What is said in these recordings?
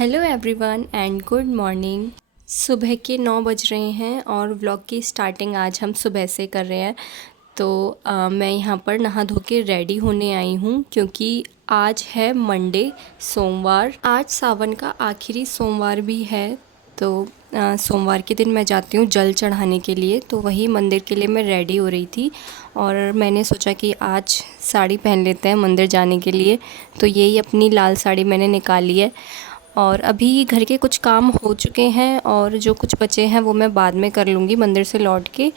Hello everyone and good morning. सुबह के 9 बज रहे हैं और व्लॉग की स्टार्टिंग आज हम सुबह से कर रहे हैं। तो मैं यहाँ पर नहा धो के रेडी होने आई हूँ क्योंकि आज है मंडे, सोमवार। आज सावन का आखिरी सोमवार भी है। तो सोमवार के दिन मैं जाती हूँ जल चढ़ाने के लिए, तो वही मंदिर के लिए मैं रेडी हो रही थी और मैंने सोचा कि आज साड़ी पहन लेते हैं मंदिर जाने के लिए। तो यही अपनी लाल साड़ी मैंने निकाली है और अभी घर के कुछ काम हो चुके हैं और जो कुछ बचे हैं वो मैं बाद में कर लूँगी मंदिर से लौट के।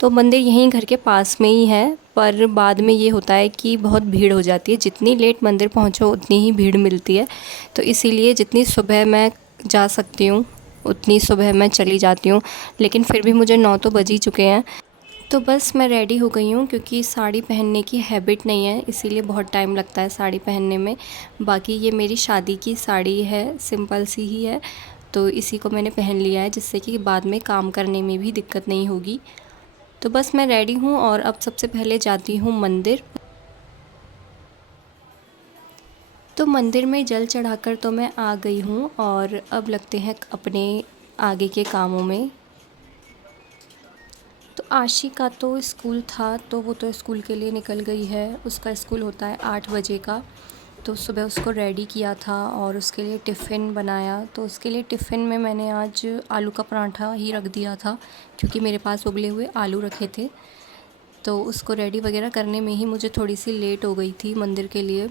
तो मंदिर यहीं घर के पास में ही है, पर बाद में ये होता है कि बहुत भीड़ हो जाती है। जितनी लेट मंदिर पहुँचो उतनी ही भीड़ मिलती है। तो इसीलिए जितनी सुबह मैं जा सकती हूँ उतनी सुबह मैं चली जाती हूँ, लेकिन फिर भी मुझे 9 तो बज ही चुके हैं। तो बस मैं रेडी हो गई हूँ क्योंकि साड़ी पहनने की हैबिट नहीं है, इसीलिए बहुत टाइम लगता है साड़ी पहनने में। बाकी ये मेरी शादी की साड़ी है, सिंपल सी ही है, तो इसी को मैंने पहन लिया है जिससे कि बाद में काम करने में भी दिक्कत नहीं होगी। तो बस मैं रेडी हूँ और अब सबसे पहले जाती हूँ मंदिर। तो मंदिर में जल चढ़ाकर तो मैं आ गई हूँ और अब लगते हैं अपने आगे के कामों में। तो आशी का तो स्कूल था तो वो तो स्कूल के लिए निकल गई है। उसका स्कूल होता है 8 बजे का। तो सुबह उसको रेडी किया था और उसके लिए टिफ़िन बनाया। तो उसके लिए टिफ़िन में मैंने आज आलू का पराठा ही रख दिया था क्योंकि मेरे पास उबले हुए आलू रखे थे। तो उसको रेडी वगैरह करने में ही मुझे थोड़ी सी लेट हो गई थी मंदिर के लिए।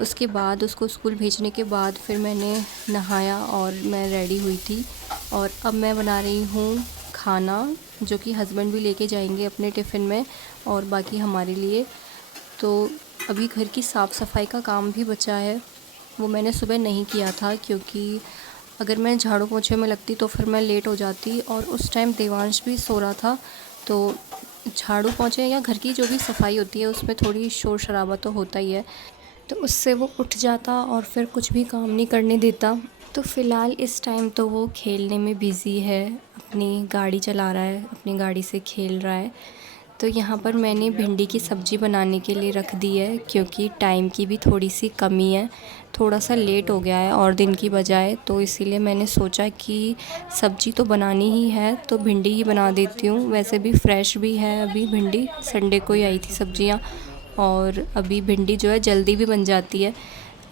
उसके बाद उसको स्कूल भेजने के बाद फिर मैंने नहाया और मैं रेडी हुई थी और अब मैं बना रही हूँ खाना, जो कि हस्बैंड भी लेके जाएंगे अपने टिफ़िन में और बाकी हमारे लिए। तो अभी घर की साफ़ सफाई का काम भी बचा है, वो मैंने सुबह नहीं किया था क्योंकि अगर मैं झाड़ू पोछे में लगती तो फिर मैं लेट हो जाती और उस टाइम देवांश भी सो रहा था। तो झाड़ू पोछे या घर की जो भी सफाई होती है उसमें थोड़ी शोर शराबा तो होता ही है, तो उससे वो उठ जाता और फिर कुछ भी काम नहीं करने देता। तो फ़िलहाल इस टाइम तो वो खेलने में बिज़ी है, अपनी गाड़ी चला रहा है, अपनी गाड़ी से खेल रहा है। तो यहाँ पर मैंने भिंडी की सब्ज़ी बनाने के लिए रख दी है क्योंकि टाइम की भी थोड़ी सी कमी है, थोड़ा सा लेट हो गया है और दिन की बजाय। तो इसीलिए मैंने सोचा कि सब्ज़ी तो बनानी ही है तो भिंडी ही बना देती हूँ। वैसे भी फ्रेश भी है अभी भिंडी, संडे को ही आई थी सब्ज़ियाँ और अभी भिंडी जो है जल्दी भी बन जाती है।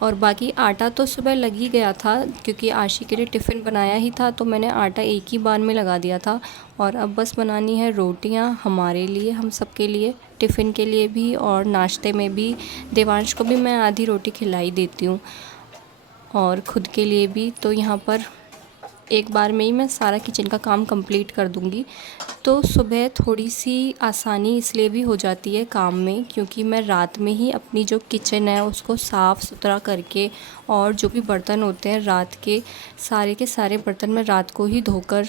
और बाकी आटा तो सुबह लग ही गया था क्योंकि आशी के लिए टिफ़िन बनाया ही था, तो मैंने आटा एक ही बार में लगा दिया था। और अब बस बनानी है रोटियां हमारे लिए, हम सब के लिए, टिफ़िन के लिए भी और नाश्ते में भी। देवांश को भी मैं आधी रोटी खिलाई देती हूँ और ख़ुद के लिए भी। तो यहाँ पर एक बार में ही मैं सारा किचन का काम कंप्लीट कर दूँगी। तो सुबह थोड़ी सी आसानी इसलिए भी हो जाती है काम में क्योंकि मैं रात में ही अपनी जो किचन है उसको साफ़ सुथरा करके और जो भी बर्तन होते हैं रात के सारे बर्तन मैं रात को ही धोकर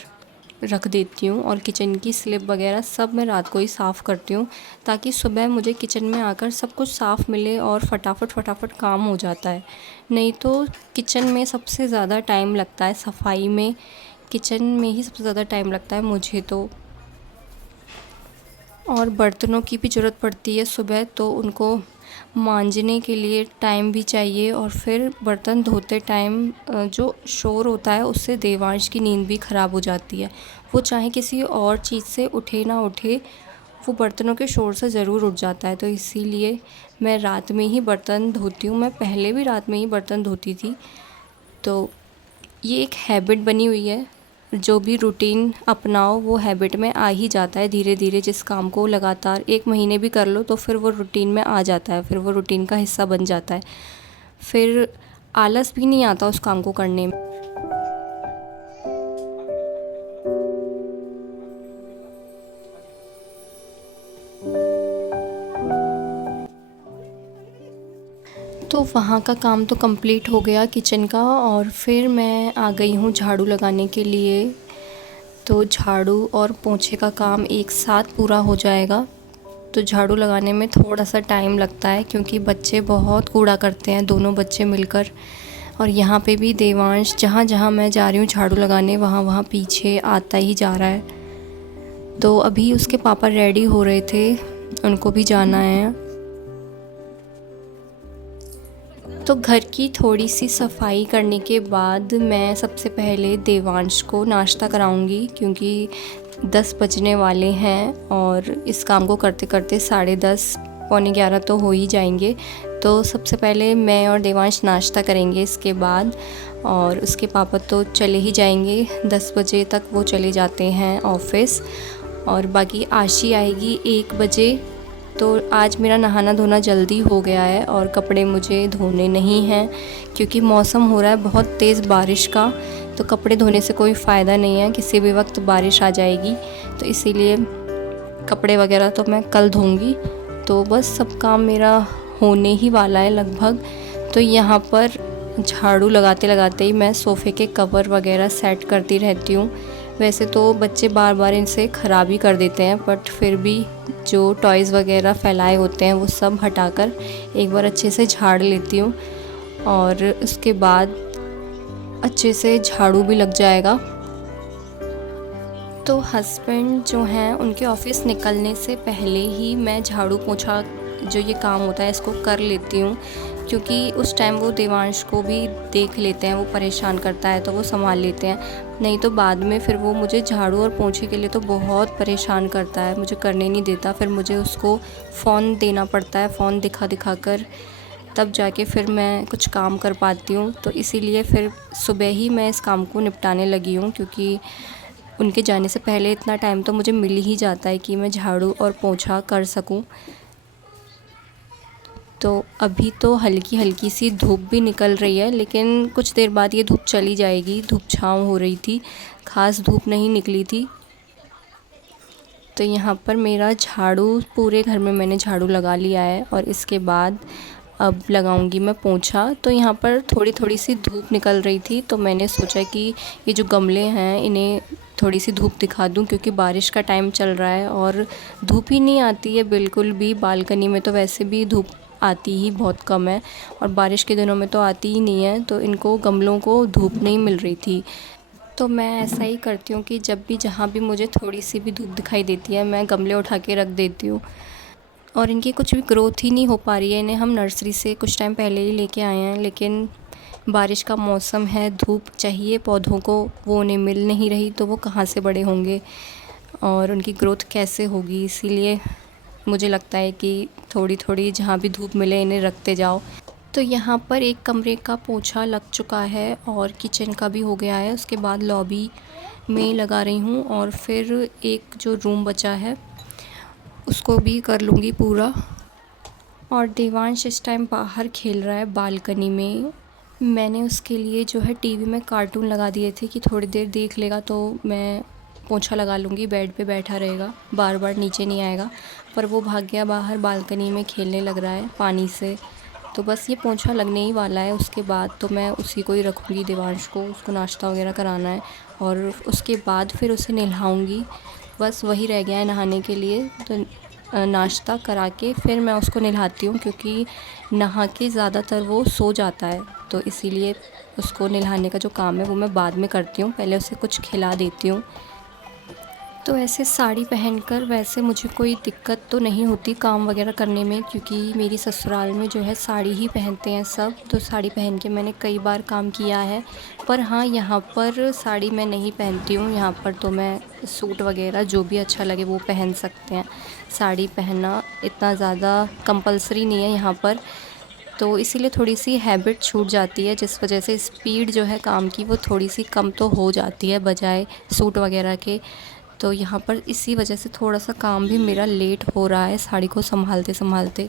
रख देती हूँ और किचन की स्लिप वगैरह सब मैं रात को ही साफ़ करती हूँ ताकि सुबह मुझे किचन में आकर सब कुछ साफ़ मिले और फटाफट काम हो जाता है। नहीं तो किचन में सबसे ज़्यादा टाइम लगता है, सफाई में किचन में ही सबसे ज़्यादा टाइम लगता है मुझे तो। और बर्तनों की भी ज़रूरत पड़ती है सुबह, तो उनको मांजने के लिए टाइम भी चाहिए और फिर बर्तन धोते टाइम जो शोर होता है उससे देवांश की नींद भी ख़राब हो जाती है। वो चाहे किसी और चीज़ से उठे ना उठे, वो बर्तनों के शोर से ज़रूर उठ जाता है। तो इसीलिए मैं रात में ही बर्तन धोती हूँ। मैं पहले भी रात में ही बर्तन धोती थी, तो ये एक हैबिट बनी हुई है। जो भी रूटीन अपनाओ वो हैबिट में आ ही जाता है धीरे धीरे। जिस काम को लगातार 1 महीने भी कर लो तो फिर वो रूटीन में आ जाता है, फिर वो रूटीन का हिस्सा बन जाता है, फिर आलस भी नहीं आता उस काम को करने में। तो वहाँ का काम तो कंप्लीट हो गया किचन का और फिर मैं आ गई हूँ झाड़ू लगाने के लिए। तो झाड़ू और पोंछे का काम एक साथ पूरा हो जाएगा। तो झाड़ू लगाने में थोड़ा सा टाइम लगता है क्योंकि बच्चे बहुत कूड़ा करते हैं, दोनों बच्चे मिलकर। और यहाँ पे भी देवांश जहाँ जहाँ मैं जा रही हूँ झाड़ू लगाने वहाँ वहाँ पीछे आता ही जा रहा है। तो अभी उसके पापा रेडी हो रहे थे, उनको भी जाना है। तो घर की थोड़ी सी सफाई करने के बाद मैं सबसे पहले देवांश को नाश्ता कराऊंगी, क्योंकि 10 बजने वाले हैं और इस काम को करते करते 10:30 पौने 11 तो हो ही जाएंगे। तो सबसे पहले मैं और देवांश नाश्ता करेंगे इसके बाद, और उसके पापा तो चले ही जाएंगे, 10 बजे तक वो चले जाते हैं ऑफ़िस, और बाकी आशी आएगी 1 बजे। तो आज मेरा नहाना धोना जल्दी हो गया है और कपड़े मुझे धोने नहीं हैं, क्योंकि मौसम हो रहा है बहुत तेज़ बारिश का, तो कपड़े धोने से कोई फ़ायदा नहीं है, किसी भी वक्त बारिश आ जाएगी। तो इसीलिए कपड़े वगैरह तो मैं कल धोऊंगी। तो बस सब काम मेरा होने ही वाला है लगभग। तो यहाँ पर झाड़ू लगाते लगाते ही मैं सोफ़े के कवर वगैरह सेट करती रहती हूँ। वैसे तो बच्चे बार बार इनसे ख़राब ही कर देते हैं, बट फिर भी जो टॉयज़ वगैरह फैलाए होते हैं वो सब हटाकर एक बार अच्छे से झाड़ लेती हूँ, और उसके बाद अच्छे से झाड़ू भी लग जाएगा। तो हस्बैंड जो हैं उनके ऑफ़िस निकलने से पहले ही मैं झाड़ू पोछा जो ये काम होता है इसको कर लेती हूँ, क्योंकि उस टाइम वो देवांश को भी देख लेते हैं, वो परेशान करता है तो वो संभाल लेते हैं। नहीं तो बाद में फिर वो मुझे झाड़ू और पोंछे के लिए तो बहुत परेशान करता है, मुझे करने नहीं देता। फिर मुझे उसको फ़ोन देना पड़ता है, फ़ोन दिखा दिखा कर तब जाके फिर मैं कुछ काम कर पाती हूँ। तो इसीलिए फिर सुबह ही मैं इस काम को निपटाने लगी हूँ, क्योंकि उनके जाने से पहले इतना टाइम तो मुझे मिल ही जाता है कि मैं झाड़ू और पोंछा कर सकूँ। तो अभी तो हल्की हल्की सी धूप भी निकल रही है, लेकिन कुछ देर बाद ये धूप चली जाएगी। धूप छाँव हो रही थी, ख़ास धूप नहीं निकली थी। तो यहाँ पर मेरा झाड़ू, पूरे घर में मैंने झाड़ू लगा लिया है, और इसके बाद अब लगाऊंगी मैं पोंछा। तो यहाँ पर थोड़ी थोड़ी सी धूप निकल रही थी, तो मैंने सोचा कि ये जो गमले हैं इन्हें थोड़ी सी धूप दिखा दूं, क्योंकि बारिश का टाइम चल रहा है और धूप ही नहीं आती है बिल्कुल भी। बालकनी में तो वैसे भी धूप आती ही बहुत कम है, और बारिश के दिनों में तो आती ही नहीं है, तो इनको गमलों को धूप नहीं मिल रही थी। तो मैं ऐसा ही करती हूँ कि जब भी जहाँ भी मुझे थोड़ी सी भी धूप दिखाई देती है मैं गमले उठा के रख देती हूँ। और इनकी कुछ भी ग्रोथ ही नहीं हो पा रही है। इन्हें हम नर्सरी से कुछ टाइम पहले ही लेके आए हैं, लेकिन बारिश का मौसम है, धूप चाहिए पौधों को, वो उन्हें मिल नहीं रही, तो वो कहाँ से बड़े होंगे और उनकी ग्रोथ कैसे होगी। इसीलिए मुझे लगता है कि थोड़ी थोड़ी जहाँ भी धूप मिले इन्हें रखते जाओ। तो यहाँ पर एक कमरे का पोछा लग चुका है और किचन का भी हो गया है। उसके बाद लॉबी में लगा रही हूँ, और फिर एक जो रूम बचा है उसको भी कर लूँगी पूरा। और देवांश इस टाइम बाहर खेल रहा है बालकनी में। मैंने उसके लिए जो है टीवी में कार्टून लगा दिए थे कि थोड़ी देर देख लेगा, तो मैं पोंछा लगा लूँगी, बेड पे बैठा रहेगा, बार बार नीचे नहीं आएगा। पर वो भाग गया बाहर, बालकनी में खेलने लग रहा है पानी से। तो बस ये पोंछा लगने ही वाला है, उसके बाद तो मैं उसी को ही रखूँगी, देवांश को। उसको नाश्ता वगैरह कराना है और उसके बाद फिर उसे नहलाऊँगी। बस वही रह गया है नहाने के लिए। तो नाश्ता करा के फिर मैं उसको नहलाती हूँ, क्योंकि नहा के ज़्यादातर वो सो जाता है, तो इसीलिए उसको नहलाने का जो काम है वो मैं बाद में करती हूँ, पहले उसे कुछ खिला देती हूँ। तो ऐसे साड़ी पहनकर वैसे मुझे कोई दिक्कत तो नहीं होती काम वगैरह करने में, क्योंकि मेरी ससुराल में जो है साड़ी ही पहनते हैं सब। तो साड़ी पहन के मैंने कई बार काम किया है। पर हाँ, यहाँ पर साड़ी मैं नहीं पहनती हूँ। यहाँ पर तो मैं सूट वगैरह जो भी अच्छा लगे वो पहन सकते हैं। साड़ी पहनना इतना ज़्यादा कंपल्सरी नहीं है यहाँ पर, तो इसीलिए थोड़ी सी हैबिट छूट जाती है, जिस वजह से स्पीड जो है काम की वो थोड़ी सी कम तो हो जाती है बजाय सूट वगैरह के। तो यहाँ पर इसी वजह से थोड़ा सा काम भी मेरा लेट हो रहा है साड़ी को संभालते संभालते।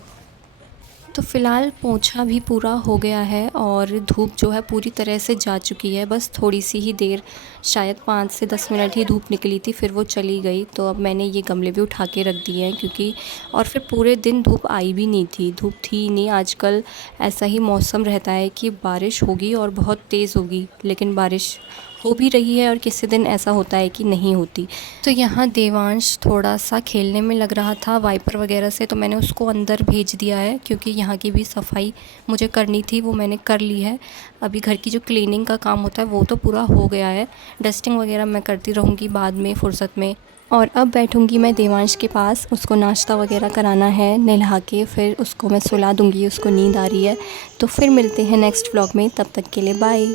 तो फ़िलहाल पोंछा भी पूरा हो गया है और धूप जो है पूरी तरह से जा चुकी है। बस थोड़ी सी ही देर, शायद 5 से 10 मिनट ही धूप निकली थी, फिर वो चली गई। तो अब मैंने ये गमले भी उठा के रख दिए हैं, क्योंकि और फिर पूरे दिन धूप आई भी नहीं थी, धूप थी ही नहीं। आजकल ऐसा ही मौसम रहता है कि बारिश होगी और बहुत तेज़ होगी, लेकिन बारिश हो भी रही है और किसी दिन ऐसा होता है कि नहीं होती। तो यहाँ देवांश थोड़ा सा खेलने में लग रहा था वाइपर वगैरह से, तो मैंने उसको अंदर भेज दिया है, क्योंकि यहाँ की भी सफाई मुझे करनी थी, वो मैंने कर ली है। अभी घर की जो क्लीनिंग का काम होता है वो तो पूरा हो गया है। डस्टिंग वगैरह मैं करती रहूँगी बाद में फ़ुर्सत में। और अब बैठूंगी मैं देवांश के पास, उसको नाश्ता वगैरह कराना है, नहला के फिर उसको मैं सुला दूंगी, उसको नींद आ रही है। तो फिर मिलते हैं नेक्स्ट व्लॉग में, तब तक के लिए बाय।